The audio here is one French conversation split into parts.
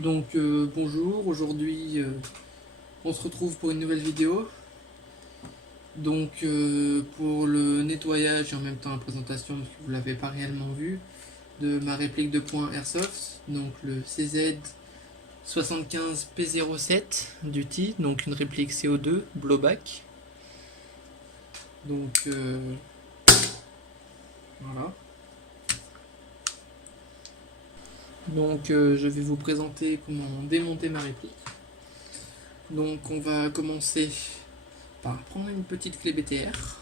Donc bonjour, aujourd'hui on se retrouve pour une nouvelle vidéo. Donc pour le nettoyage et en même temps la présentation, parce que vous l'avez pas réellement vu, de ma réplique de point Airsoft, donc le CZ75P07 du T, donc une réplique CO2 blowback. Donc voilà. Donc je vais vous présenter comment démonter ma réplique. Donc on va commencer par prendre une petite clé BTR,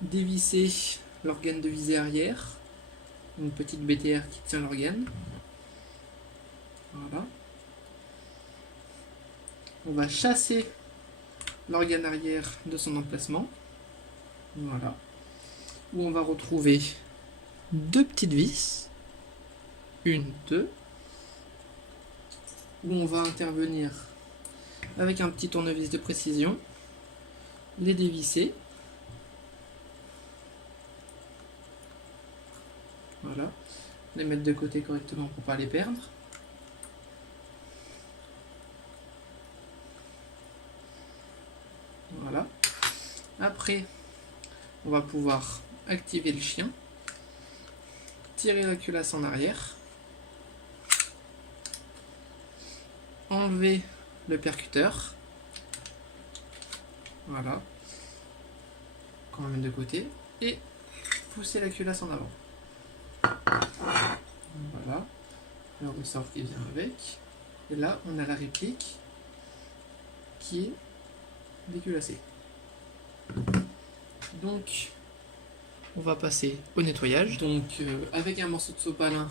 dévisser l'organe de visée arrière, une petite BTR qui tient l'organe. Voilà. On va chasser l'organe arrière de son emplacement. Voilà. Où on va retrouver deux petites vis. Une, deux. Où on va intervenir avec un petit tournevis de précision. Les dévisser. Voilà. Les mettre de côté correctement pour ne pas les perdre. Voilà. Après, on va pouvoir activer le chien, tirer la culasse en arrière, enlever le percuteur. Voilà. Qu'on va mettre de côté. Et pousser la culasse en avant. Voilà. Le ressort qui vient avec. Et là, on a la réplique qui est déculassée. Donc, on va passer au nettoyage. Donc, avec un morceau de sopalin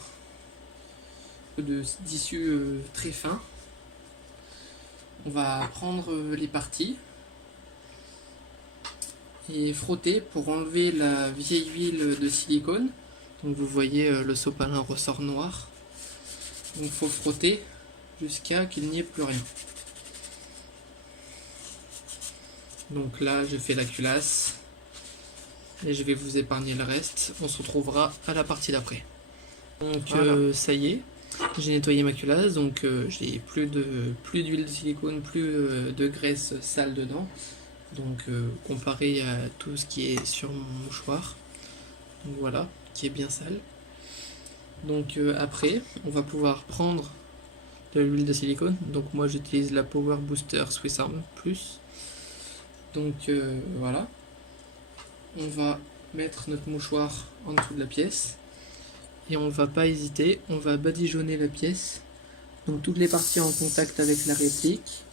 de tissu très fin, on va prendre les parties et frotter pour enlever la vieille huile de silicone. Donc vous voyez le sopalin ressort noir. Donc il faut frotter jusqu'à qu'il n'y ait plus rien. Donc là je fais la culasse et je vais vous épargner le reste. On se retrouvera à la partie d'après. Donc voilà. Ça y est, j'ai nettoyé ma culasse, donc j'ai plus d'huile de silicone, plus de graisse sale dedans. Donc comparé à tout ce qui est sur mon mouchoir. Donc voilà, qui est bien sale. Donc après, on va pouvoir prendre de l'huile de silicone. Donc moi j'utilise la Power Booster Swiss Arm Plus. Donc voilà. On va mettre notre mouchoir en dessous de la pièce. Et on va pas hésiter, on va badigeonner la pièce. Donc toutes les parties en contact avec la réplique.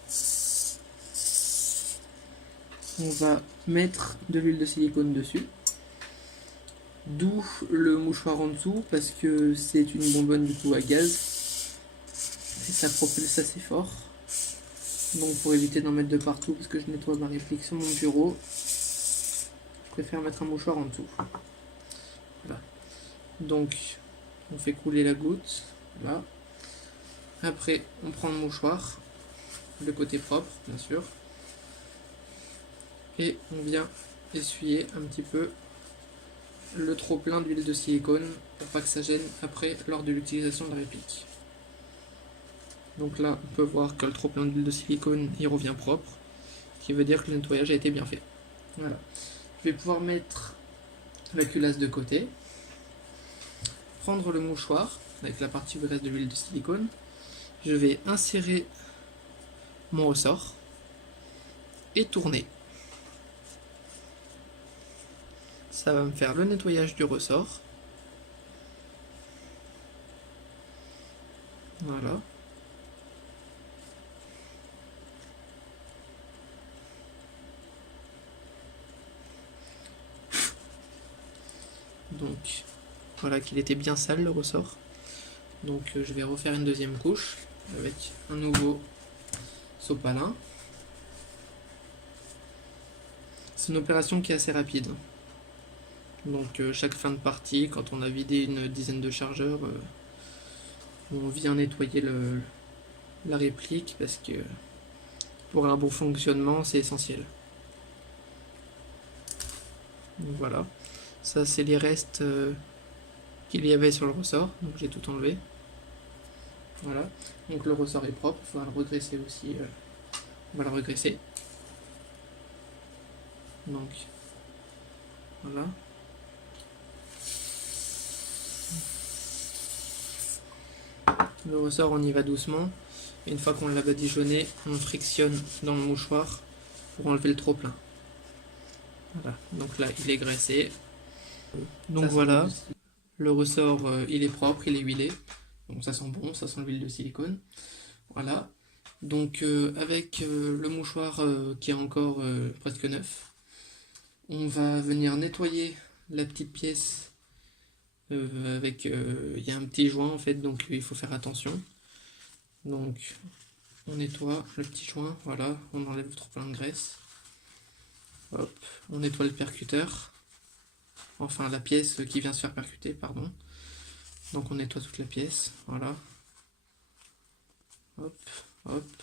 On va mettre de l'huile de silicone dessus. D'où le mouchoir en dessous, parce que c'est une bonbonne du coup à gaz. Et ça propulse assez fort. Donc pour éviter d'en mettre de partout, parce que je nettoie ma réplique sur mon bureau, je préfère mettre un mouchoir en dessous. Voilà. Donc on fait couler la goutte. Voilà. Après on prend le mouchoir, le côté propre bien sûr. Et on vient essuyer un petit peu le trop plein d'huile de silicone pour pas que ça gêne après lors de l'utilisation de la réplique. Donc là on peut voir que le trop plein d'huile de silicone il revient propre, ce qui veut dire que le nettoyage a été bien fait. Voilà. Je vais pouvoir mettre la culasse de côté, prendre le mouchoir avec la partie où il reste de l'huile de silicone, je vais insérer mon ressort et tourner. Ça va me faire le nettoyage du ressort. Voilà. Donc voilà qu'il était bien sale le ressort. Donc je vais refaire une deuxième couche avec un nouveau sopalin. C'est une opération qui est assez rapide. Donc chaque fin de partie, quand on a vidé une dizaine de chargeurs, on vient nettoyer la réplique parce que pour un bon fonctionnement c'est essentiel. Donc voilà, ça c'est les restes qu'il y avait sur le ressort, donc j'ai tout enlevé. Voilà, donc le ressort est propre, il faudra le regresser aussi. On va le regresser. Donc, voilà. Le ressort, on y va doucement. Une fois qu'on l'a badigeonné, on frictionne dans le mouchoir pour enlever le trop plein. Voilà, donc là, il est graissé. Donc voilà, le ressort, il est propre, il est huilé. Donc ça sent bon, ça sent l'huile de silicone. Voilà. Donc avec le mouchoir qui est encore presque neuf, on va venir nettoyer la petite pièce avec... Il y a un petit joint en fait, donc il faut faire attention. Donc on nettoie le petit joint, voilà, on enlève trop plein de graisse. Hop, on nettoie le percuteur. Enfin la pièce qui vient se faire percuter, pardon. Donc on nettoie toute la pièce, voilà. Hop, hop,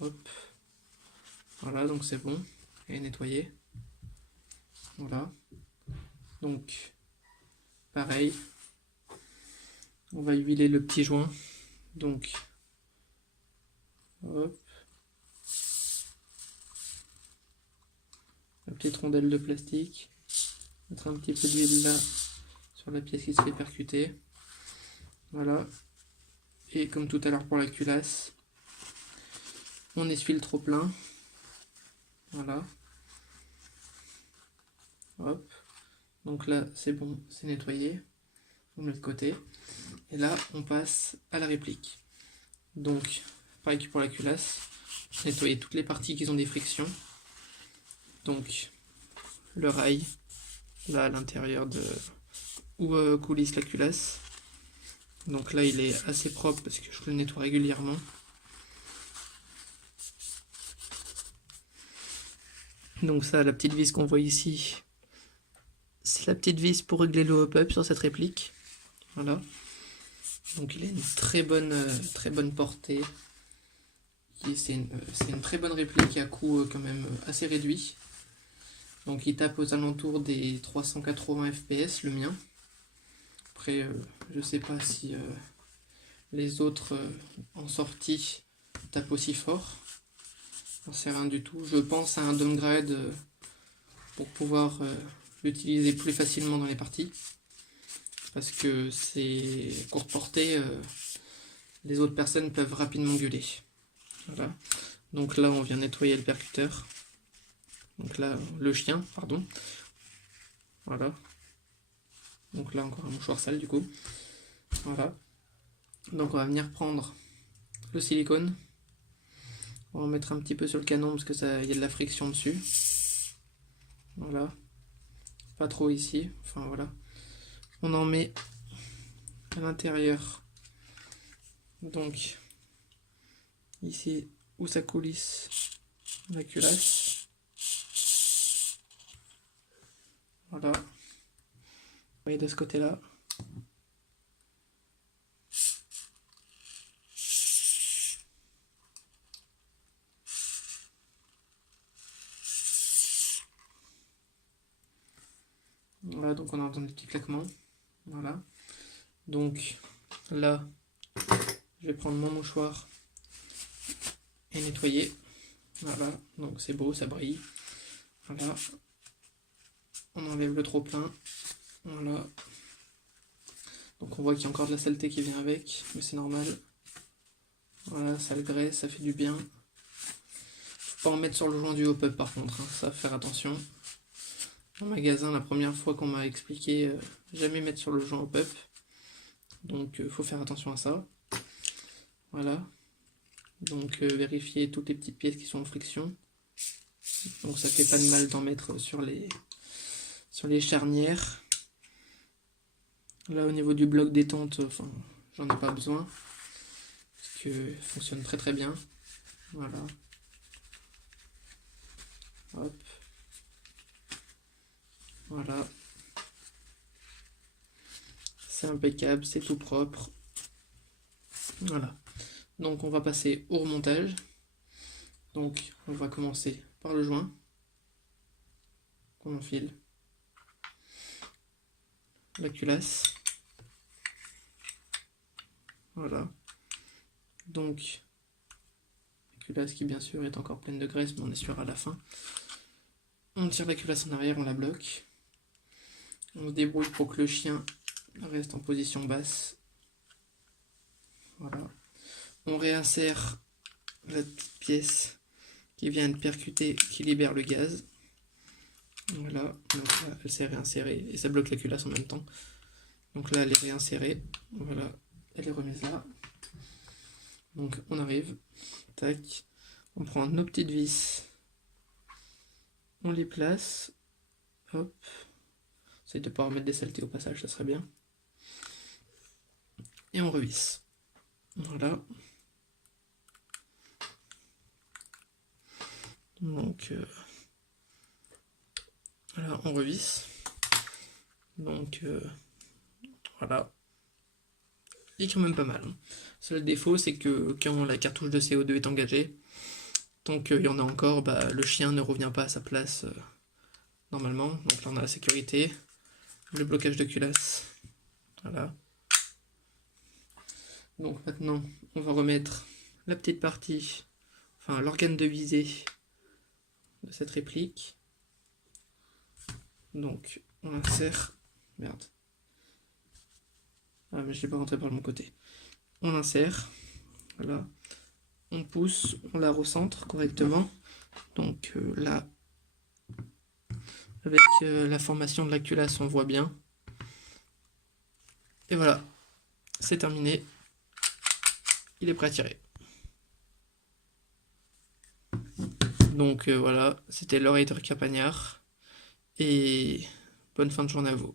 hop. Voilà, donc c'est bon. Et nettoyé. Voilà. Donc, pareil. On va huiler le petit joint. Donc, hop. La petite rondelle de plastique. Mettre un petit peu d'huile là sur la pièce qui se fait percuter. Voilà. Et comme tout à l'heure pour la culasse, on essuie le trop plein. Voilà. Hop. Donc là, c'est bon, c'est nettoyé. On met de côté. Et là, on passe à la réplique. Donc, pareil que pour la culasse, nettoyer toutes les parties qui ont des frictions. Donc, le rail, là à l'intérieur de où coulisse la culasse. Donc là, il est assez propre parce que je le nettoie régulièrement. Donc ça, la petite vis qu'on voit ici, c'est la petite vis pour régler le hop-up sur cette réplique. Voilà. Donc il a une très bonne portée. C'est une très bonne réplique à coût quand même assez réduit. Donc il tape aux alentours des 380 fps, le mien. Après, je sais pas si les autres en sortie tapent aussi fort. J'en sais rien du tout. Je pense à un downgrade pour pouvoir l'utiliser plus facilement dans les parties. Parce que c'est courte portée, les autres personnes peuvent rapidement gueuler. Voilà. Donc là, on vient nettoyer le percuteur. Donc là, le chien, pardon. Voilà. Donc là, encore un mouchoir sale du coup. Voilà. Donc on va venir prendre le silicone. On va en mettre un petit peu sur le canon parce que ça, y a de la friction dessus. Voilà. Pas trop ici. Enfin voilà. On en met à l'intérieur. Donc ici où ça coulisse la culasse. Voilà. Vous voyez de ce côté-là. Voilà, donc on entend des petits claquements. Voilà. Donc là, je vais prendre mon mouchoir et nettoyer. Voilà, donc c'est beau, ça brille. Voilà. On enlève le trop plein. Voilà. Donc on voit qu'il y a encore de la saleté qui vient avec, mais c'est normal. Voilà, ça le graisse, ça fait du bien. Faut pas en mettre sur le joint du hop-up par contre, hein, ça, faire attention. En magasin, la première fois qu'on m'a expliqué, jamais mettre sur le joint hop-up. Donc faut faire attention à ça. Voilà. Donc vérifier toutes les petites pièces qui sont en friction. Donc ça fait pas de mal d'en mettre sur les charnières. Là au niveau du bloc détente, enfin j'en ai pas besoin. Parce que ça fonctionne très très bien. Voilà. Hop. Voilà. C'est impeccable, c'est tout propre. Voilà. Donc on va passer au remontage. Donc on va commencer par le joint qu'on enfile. La culasse. Voilà. Donc, la culasse qui bien sûr est encore pleine de graisse, mais on est sûr à la fin. On tire la culasse en arrière, on la bloque. On se débrouille pour que le chien reste en position basse. Voilà. On réinsère la petite pièce qui vient de percuter, qui libère le gaz. Voilà, donc là, elle s'est réinsérée et ça bloque la culasse en même temps. Donc là, elle est réinsérée. Voilà, elle est remise là. Donc on arrive, tac, on prend nos petites vis, on les place, hop. Essaye de ne pas remettre des saletés au passage, ça serait bien. Et on revisse. Voilà. Donc, voilà, on revisse. Donc, voilà. Il est quand même pas mal. Le seul défaut, c'est que quand la cartouche de CO2 est engagée, tant qu'il y en a encore, bah, le chien ne revient pas à sa place normalement. Donc là, on a la sécurité, le blocage de culasse. Voilà. Donc maintenant, on va remettre la petite partie, enfin l'organe de visée de cette réplique. Donc on insère, merde, ah mais je l'ai pas rentré par le bon côté. On insère, voilà, on pousse, on la recentre correctement. Donc là, avec la formation de la culasse, on voit bien. Et voilà, c'est terminé. Il est prêt à tirer. Donc voilà, c'était l'oreille de campagnard. Et bonne fin de journée à vous.